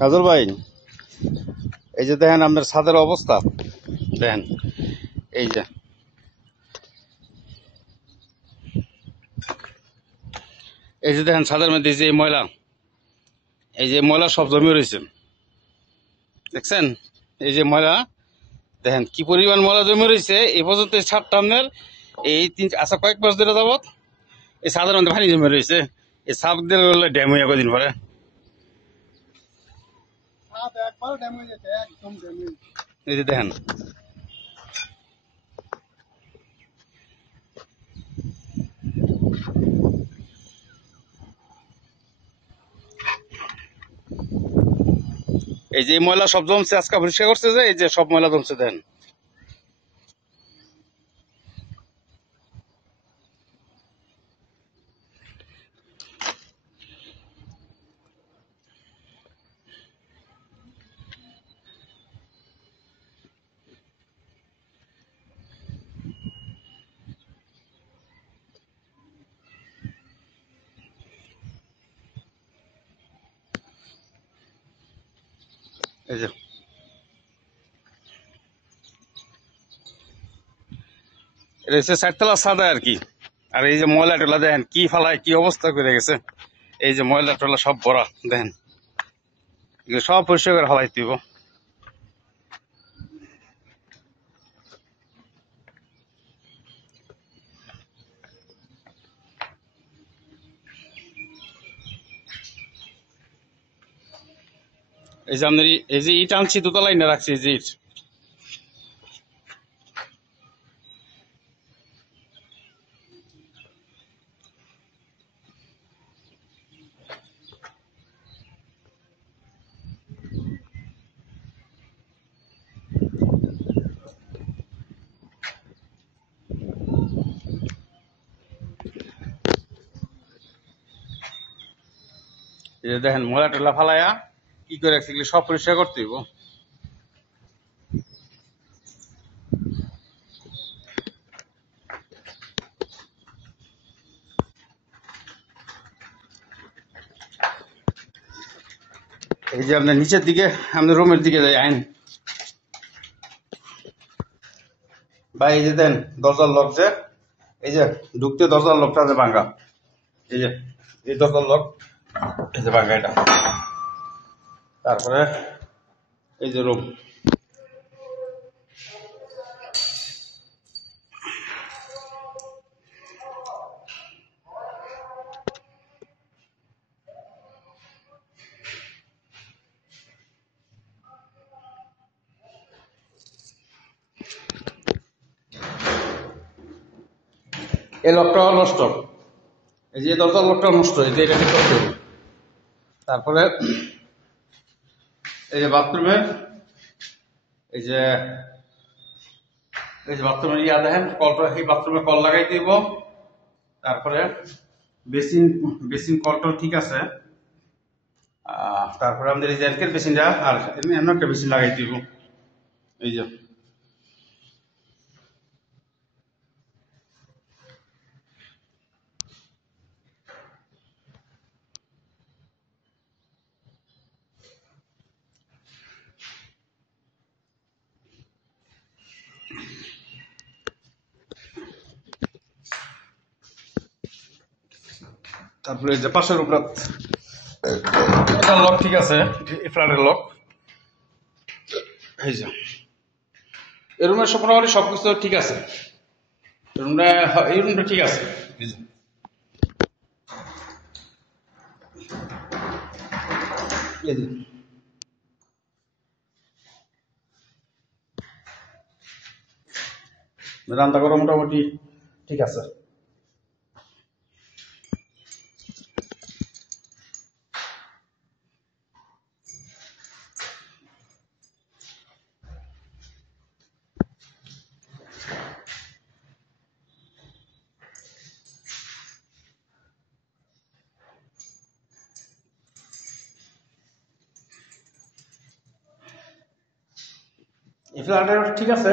কাজল ভাই, এই যে দেখেন আপনার ছাদের অবস্থা দেখেন। এই যে এই যে দেখেন ছাদের মধ্যে যে ময়লা, এই যে ময়লা সব জমে রয়েছে দেখছেন। এই যে ময়লা দেখেন কি পরিমাণ ময়লা জমে রয়েছে। এই পর্যন্ত এই ছাদটা আপনার এই কয়েক মাস ধরে যাবত এই ছাদের মধ্যে পানি জমে রয়েছে। এই ছাদ দিয়ে ড্যাম হয়ে কদিন পরে এই যে দেখেন। এই যে ময়লা সব জমছে, আজকে পরিষ্কার করছে যে এই যে সব ময়লা জমছে দেখেন। এই যে এটা হচ্ছে চারতলা ছাদ আর কি। আর এই যে ময়লা টলা দেখেন কি ফালায় কি অবস্থা করে গেছে। এই যে ময়লা টলা সব ভরা দেখেন, এগুলো সব পরিষ্কার করে ফেলাই দিব। এই যে আপনার এই যে ইট আনছি দোতলায় না রাখছি, এই যে ইট। এই যে দেখেন ময়লা টলা ফালাইয়া কি করে রাখছি, এগুলো সব পরিষ্কার করতে হইব। এই যে আপনার নিচের দিকে আপনার রুমের দিকে যাই আইন ভাই। এই যে দেন দরজার লক, যে এই যে ঢুকতে দরজার লকটা যে ভাঙ্গা, এই যে এই দরজার লক এই যে ভাঙ্গা এটা। তারপরে এই যে রুম, এই লকটা নষ্ট, এই যে দরজার লকটা নষ্ট, এই যে এটা ঠিক করতে হবে। তারপরে এই যে বাথরুমের এই যে এই যে বাথরুমের ইয়া দেখেন কলটা, এই বাথরুমে কল লাগাই দিব। তারপরে বেসিন বেসিন কলটা ঠিক আছে। তারপরে আমাদের এই যে এলকের বেসিনটা আর এমনি এমন একটা বেসিন লাগাই দিব। এই যে তারপরে এই যে পাশের উপর লক ঠিক আছে, এই ফ্ল্যাটের লক। এই যে এই রুমের মোটামুটি সবকিছু ঠিক আছে। রুমটা এই রুমটা ঠিক আছে। এই যে এই যে রান্না করা মোটামুটি ঠিক আছে। এই ফ্ল্যাটের ঠিক আছে,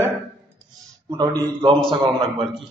মোটামুটি ল মশা করা লাগবে আর কি।